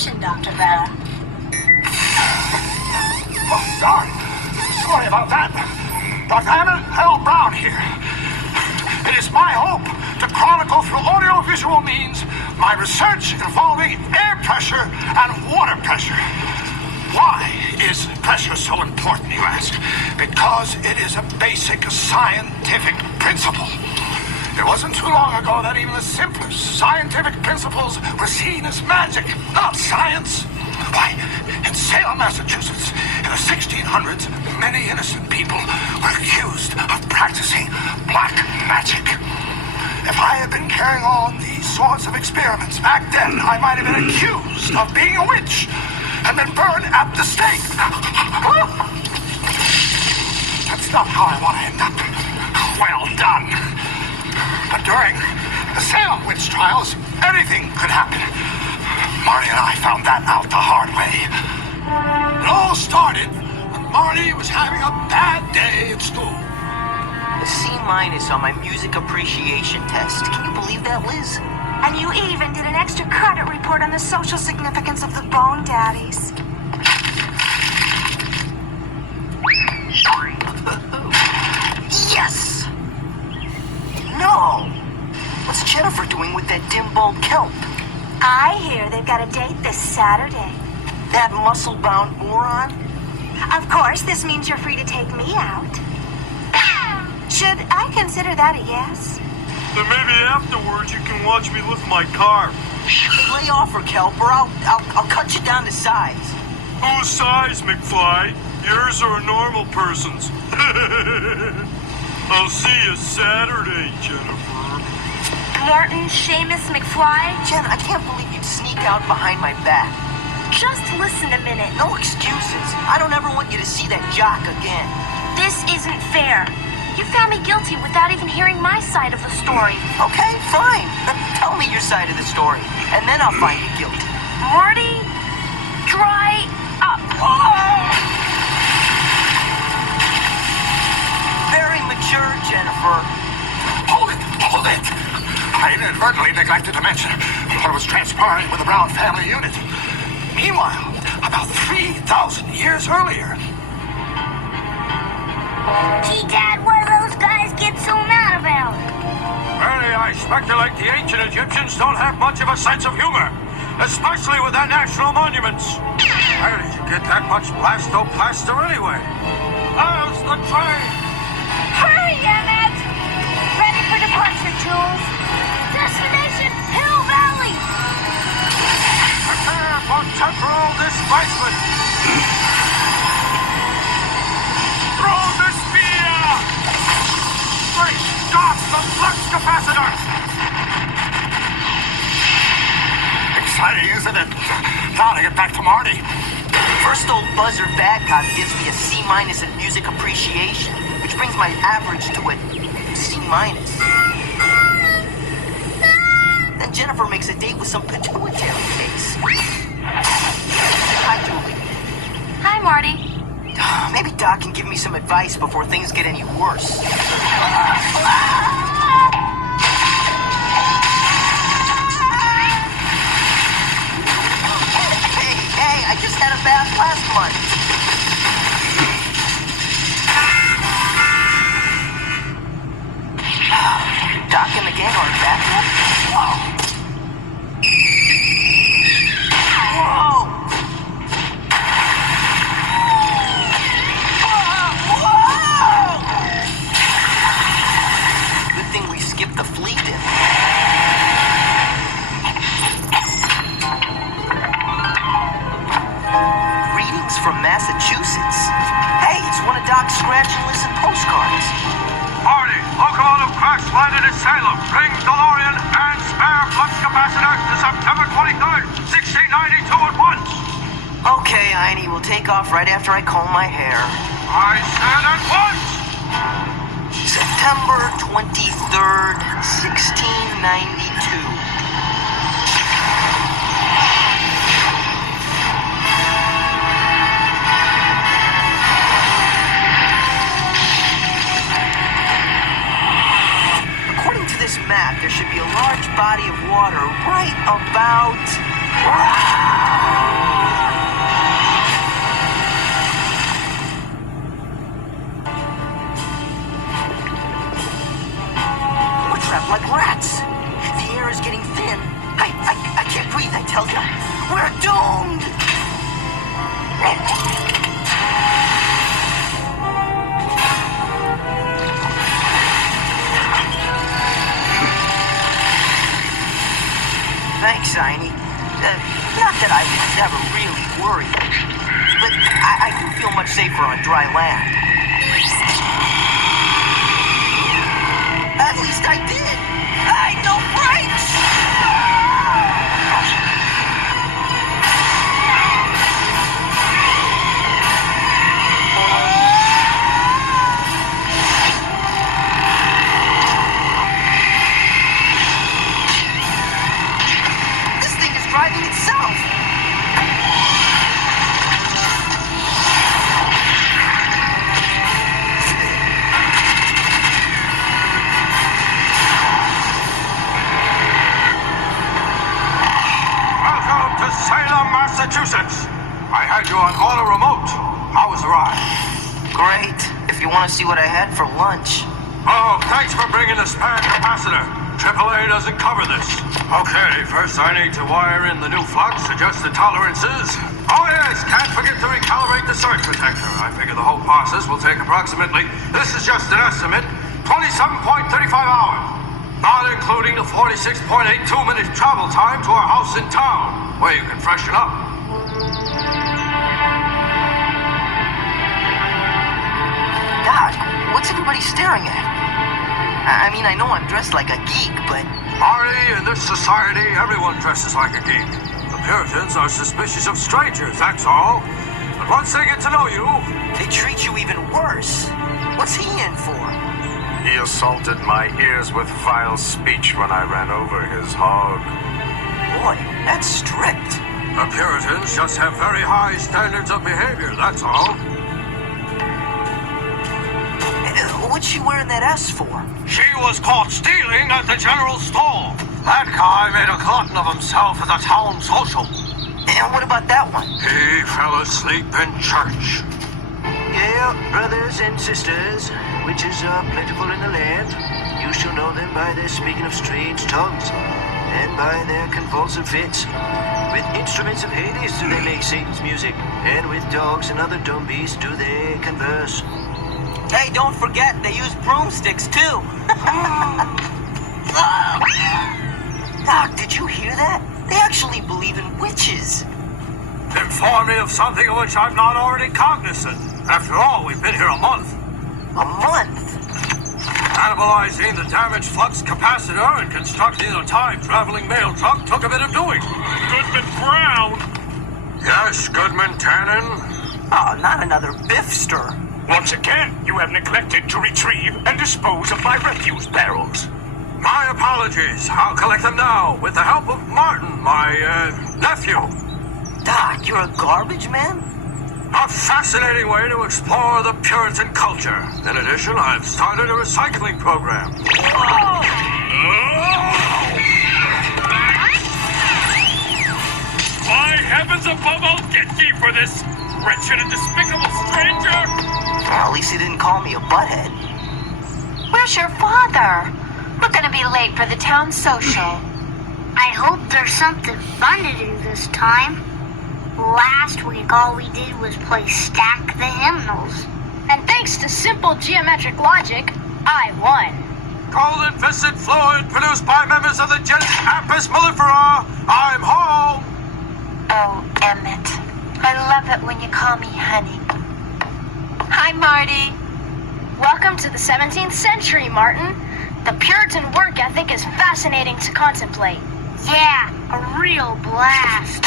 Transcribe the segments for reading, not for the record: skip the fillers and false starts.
mission, Dr. Vera. Oh, sorry about that. Dr. Hammond, Harold Brown here. It is my hope to chronicle through audio-visual means my research involving air pressure and water pressure. Why is pressure so important, you ask? Because it is a basic scientific principle. It wasn't too long ago that even the simplest scientific principles were seen as magic, not science. Why, in Salem, Massachusetts, in the 1600s, many innocent people were accused of practicing black magic. If I had been carrying on these sorts of experiments back then, I might have been accused of being a witch and been burned at the stake. That's not how I want to end up. Well done. But during the Salem witch trials, anything could happen. Marty and I found that out the hard way. It all started when Marty was having a bad day at school. A C- on my music appreciation test. Can you believe that, Liz? And you even did an extra credit report on the social significance of the Bone Daddies. Yes! No! What's Jennifer doing with that dim-bulb kelp? I hear they've got a date this Saturday. That muscle-bound moron? Of course, this means you're free to take me out. Should I consider that a yes? Then maybe afterwards you can watch me lift my car. Hey, lay off her, kelp, or I'll cut you down to size. Whose size, McFly? Yours or a normal person's? I'll see you Saturday, Jennifer. Morton, Seamus, McFly? Jen, I can't believe you'd sneak out behind my back. Just listen a minute. No excuses. I don't ever want you to see that jock again. This isn't fair. You found me guilty without even hearing my side of the story. Okay, fine. Tell me your side of the story, and then I'll find you guilty. Marty, dry up. Oh! Very mature, Jennifer. Hold it! I inadvertently neglected to mention what was transpiring with the Brown family unit. Meanwhile, about 3,000 years earlier. Gee, Dad, what do those guys get so mad about? Really, I speculate the ancient Egyptians don't have much of a sense of humor, especially with their national monuments. Where did you get that much blastoplaster anyway? How's the train? Hurry, Emmett! Ready for departure, Jules. Destination, Hill Valley! Prepare for temporal displacement. Throw the spear! Great Scott, the flux capacitor! Exciting, isn't it? Now to get back to Marty. First old Buzzard Badcock gives me a C- in music appreciation, which brings my average to a C-. Then Jennifer makes a date with some pituitary case. Hi, Julie. Hi, Marty. Maybe Doc can give me some advice before things get any worse. Hey, I just had a bath last month. Doc and the gang aren't back yet? Whoa! Good thing we skipped the flea dip. Greetings from Massachusetts. Hey, it's one of Doc's scratch and listen postcards. Marty, locomotive crash landed at Salem. Bring DeLorean and spare flux capacitor to September 23rd, 1692 at once. Okay, Heine, we'll take off right after I comb my hair. I said at once! September 23rd, 1692. According to this map, there should be a large body of water right about We're trapped like rats. The air is getting thin. I can't breathe, I tell you. We're doomed! Thanks, Heine. Not that I was ever really worried, but I do feel much safer on dry land. At least I did! I know brakes! This thing is driving itself! Welcome to Salem, Massachusetts. I had you on auto remote. How was the ride? Great. If you want to see what I had for lunch. Oh, thanks for bringing the spare capacitor. AAA doesn't cover this. Okay, first I need to wire in the new flux, adjust the tolerances. Oh yes, can't forget to recalibrate the surge protector. I figure the whole process will take approximately, this is just an estimate, 27.35 hours. Not including the 46.82 minute travel time to our house in town, where you can freshen up. God, what's everybody staring at? I mean, I know I'm dressed like a geek, but... Marty, in this society, everyone dresses like a geek. The Puritans are suspicious of strangers, that's all. But once they get to know you, They treat you even worse. What's he in for? He assaulted my ears with vile speech when I ran over his hog. Boy, that's strict. the Puritans just have very high standards of behavior, that's all. What's she wearing that S for? She was caught stealing at the general store. That guy made a glutton of himself at the town social. And what about that one? He fell asleep in church. Yeah, brothers and sisters, witches are plentiful in the land. You shall know them by their speaking of strange tongues, and by their convulsive fits. With instruments of Hades do they make Satan's music, and with dogs and other dumb beasts do they converse. Hey, don't forget, they use broomsticks, too. Doc, did you hear that? They actually believe in witches. Inform me of something of which I'm not already cognizant. After all, we've been here a month. A month? Cannibalizing the damaged flux capacitor and constructing a time-traveling mail truck took a bit of doing. Goodman Brown! Yes, Goodman Tannen? Oh, not another Biffster. Once again, you have neglected to retrieve and dispose of my refuse barrels. My apologies. I'll collect them now with the help of Martin, my, nephew. Doc, you're a garbage man? A fascinating way to explore the Puritan culture. In addition, I've started a recycling program. By heavens above, I'll get ye for this wretched and despicable stranger! Well, at least he didn't call me a butthead. Where's your father? We're gonna be late for the town social. I hope there's something fun to do this time. Last week, all we did was play Stack the Hymnals. And thanks to simple geometric logic, I won. Golden viscid fluid produced by members of the genus Apis mellifera. I'm home. Oh, Emmett. I love it when you call me honey. Hi, Marty. Welcome to the 17th century, Martin. The Puritan work ethic is fascinating to contemplate. Yeah, a real blast.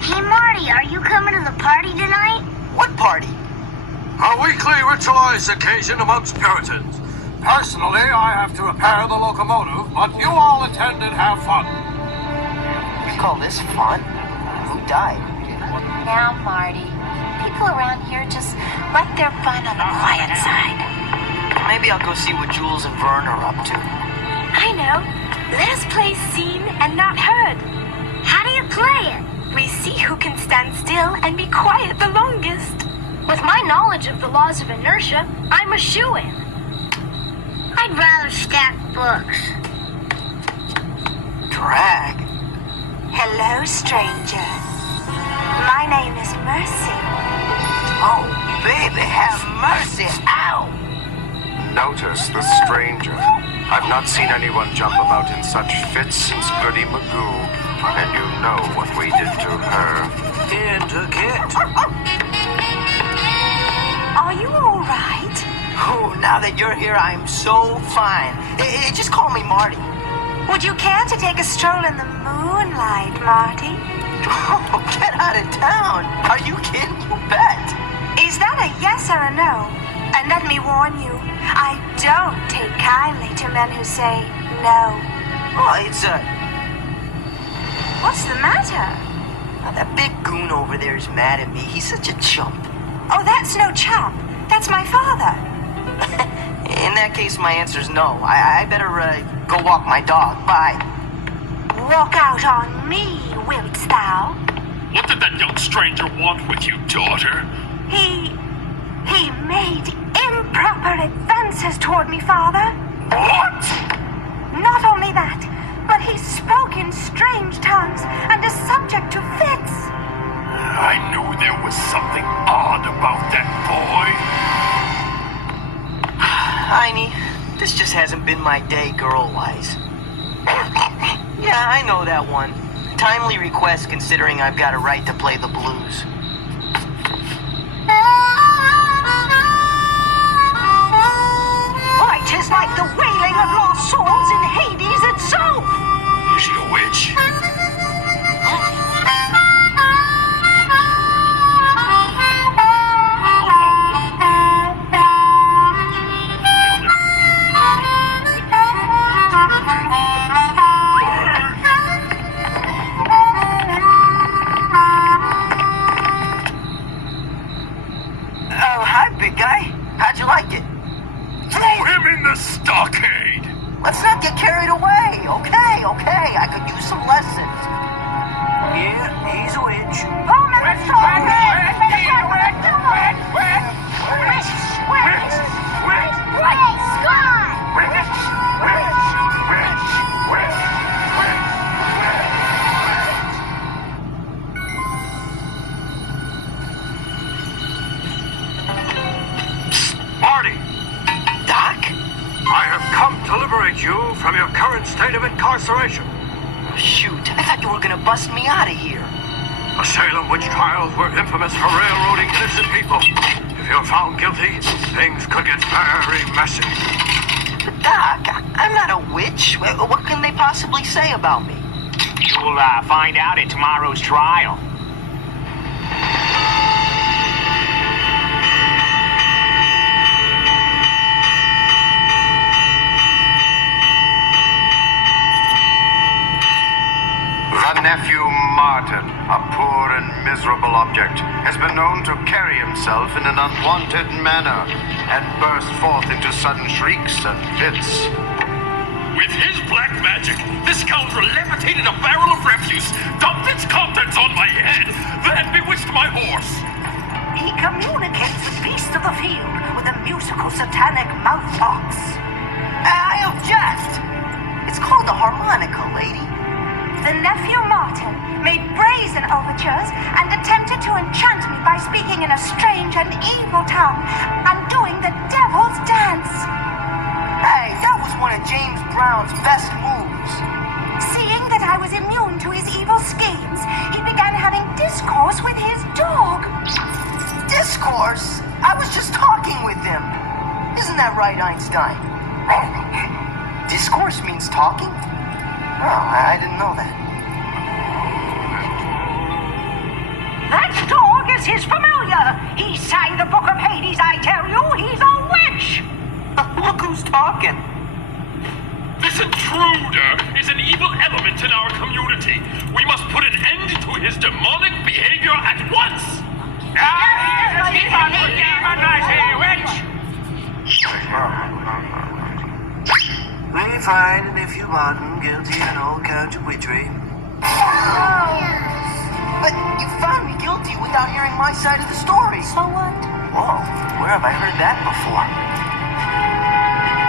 Hey, Marty, are you coming to the party tonight? What party? A weekly ritualized occasion amongst Puritans. Personally, I have to repair the locomotive, but you all attend and have fun. You call this fun? Who died? Now, Marty. People around here just like their fun on the quiet side. Maybe I'll go see what Jules and Vern are up to. I know. Let us play seen and not heard. Play it. We see who can stand still and be quiet the longest. With my knowledge of the laws of inertia, I'm a shoo-in. I'd rather stack books. Drag? Hello, stranger. My name is Mercy. Oh, baby, have mercy. Ow! Notice the stranger. I've not seen anyone jump about in such fits since Goody Magoo. And you know what we did to her. Intricate. Are you all right? Oh, now that you're here, I'm so fine. Just call me Marty. Would you care to take a stroll in the moonlight, Marty? Oh, get out of town. Are you kidding? You bet. Is that a yes or a no? And let me warn you, I don't take kindly to men who say no. Oh, it's What's the matter? that big goon over there is mad at me. He's such a chump. Oh, that's no chump. That's my father. In that case, my answer's no. I better go walk my dog. Bye. Walk out on me, wilt thou? What did that young stranger want with you, daughter? He made improper advances toward me, father. What? Not only that, but he spoke in strange tongues and is subject to fits. I knew there was something odd about that boy. Heine, this just hasn't been my day girl-wise. Yeah, I know that one. Timely request considering I've got a right to play the blues. Why, 'tis like the wailing of lost souls in Hades itself. Is she a witch? Oh, hi, big guy. How'd you like it? Throw him in the stockade! Let's not get carried away. Okay. I could use some lessons. Yeah, he's a witch. Marty, Doc? I have come to liberate you from your current state of incarceration. Shoot, I thought you were gonna bust me out of here. The Salem witch trials were infamous for railroading innocent people. If you're found guilty, things could get very messy. But Doc, I'm not a witch. What can they possibly say about me? You'll find out at tomorrow's trial. The nephew Martin, a poor and miserable object, has been known to carry himself in an unwanted manner and burst forth into sudden shrieks and fits. With his black magic, this scoundrel levitated a barrel of refuse, dumped its contents on my head, then bewitched my horse. He communicates with beasts of the field with a musical satanic mouthbox. I object. It's called a harmonica, lady. The nephew Martin made brazen overtures and attempted to enchant me by speaking in a strange and evil tongue and doing the devil's dance. Hey, that was one of James Brown's best moves. Seeing that I was immune to his evil schemes, he began having discourse with his dog. Discourse? I was just talking with him. Isn't that right, Einstein? Discourse means talking? Oh, I didn't know that. That dog is his familiar. He sang the Book of Hades, I tell you. He's a witch. Look who's talking. This intruder is an evil element in our community. We must put an end to his demonic behavior at once. We find nephew Martin guilty on all counts of witchery. But you found me guilty without hearing my side of the story. So what? Whoa, where have I heard that before?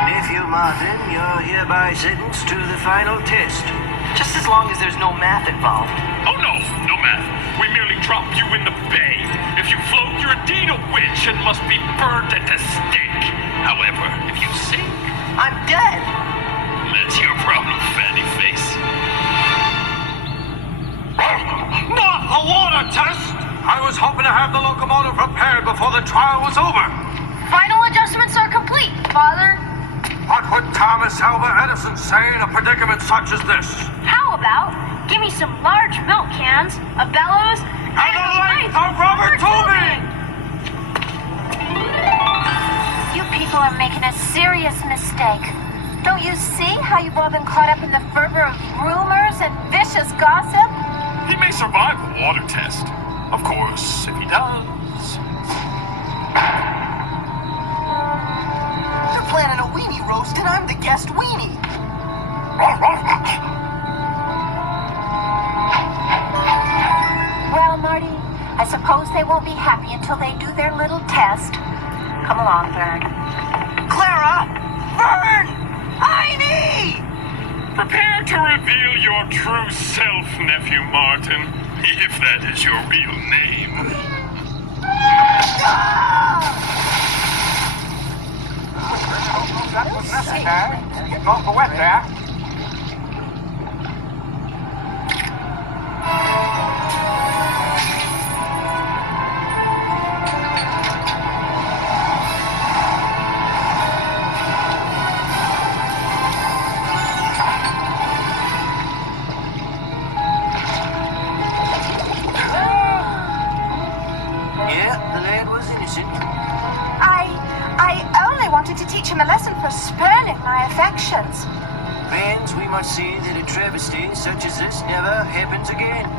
Nephew Martin, you're hereby sentenced to the final test. Just as long as there's no math involved. Oh no, no matter. We merely drop you in the bay. If you float, you're indeed a witch and must be burned at the stake. However, if you sink, I'm dead. that's your problem, fatty face. Not a water test! I was hoping to have the locomotive repaired before the trial was over. Final adjustments are complete, Father. What would Thomas Alva Edison say in a predicament such as this? How about give me some large milk cans, a bellows, And the length of Robert Toomey! You people are making a serious mistake. Don't you see how you've all been caught up in the fervor of rumors and vicious gossip? He may survive the water test. Of course, if he does. They're planning a weenie roast and I'm the guest weenie. Well, Marty, I suppose they won't be happy until they do their little test. Come along, Vern. Clara! Vern! Heine! Prepare to reveal your true self, Nephew Martin, if that is your real name. That was necessary. Getting awful wet there. Yeah, the lad was innocent. I only wanted to teach him a lesson for spurning my affections. Friends, we must see that a travesty such as this never happens again.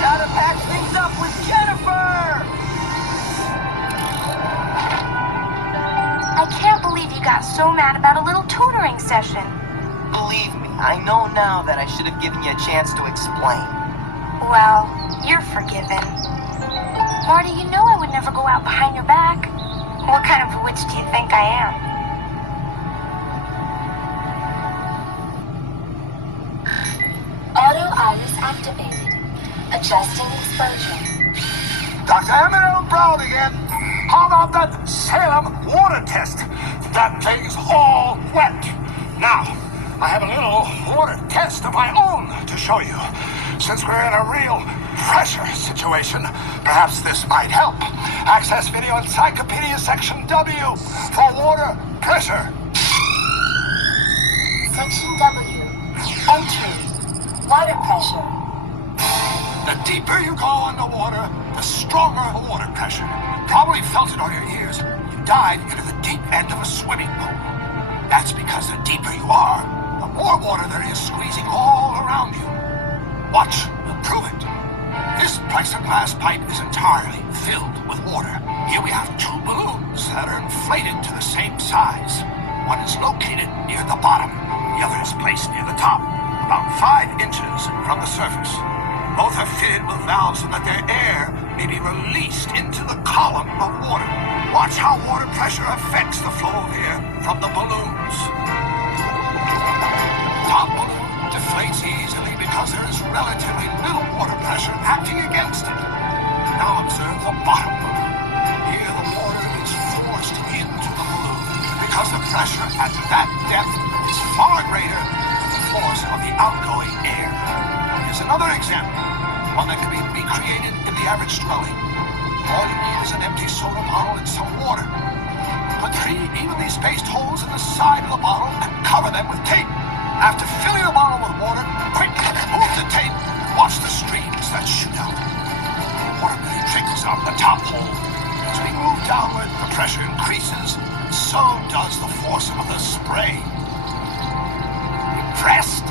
Gotta patch things up with Jennifer! I can't believe you got so mad about a little tutoring session. Believe me, I know now that I should have given you a chance to explain. Well, you're forgiven. Marty, you know I would never go out behind your back. What kind of a witch do you think I am? Auto iris activated. Adjusting exposure. Dr. Emerald Brown again. How about that Salem water test? That thing's all wet. Now, I have a little water test of my own to show you. Since we're in a real pressure situation, perhaps this might help. Access Video Encyclopedia Section W for water pressure. Section W. Entry. Water pressure. The deeper you go underwater, the stronger the water pressure. Probably felt it on your ears. You dive into the deep end of a swimming pool. That's because the deeper you are, the more water there is squeezing all around you. Watch, we'll prove it. This plexiglass pipe is entirely filled with water. Here we have two balloons that are inflated to the same size. One is located near the bottom. The other is placed near the top, about 5 inches from the surface. Both are fitted with valves so that their air may be released into the column of water. Watch how water pressure affects the flow of air from the balloons. Top balloon deflates easily because there is relatively little water pressure acting against it. Now observe the bottom balloon. Here the water is forced into the balloon because the pressure at that depth is far greater than the force of the outgoing air. Here's another example, one that can be recreated in the average dwelling. All you need is an empty soda bottle and some water. Put 3 evenly spaced holes in the side of the bottle and cover them with tape. After filling the bottle with water, quick, move the tape. Watch the streams that shoot out. The water really trickles out the top hole. As we move downward, the pressure increases. So does the force of the spray. Impressed?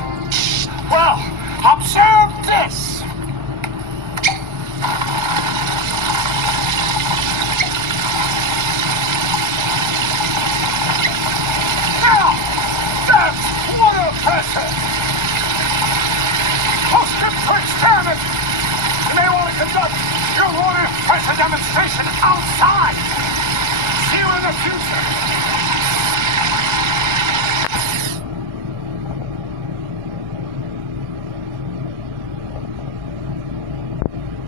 Well, observe this. sir. Most fit for experiment. You may want to conduct your water pressure demonstration outside. See you in the future.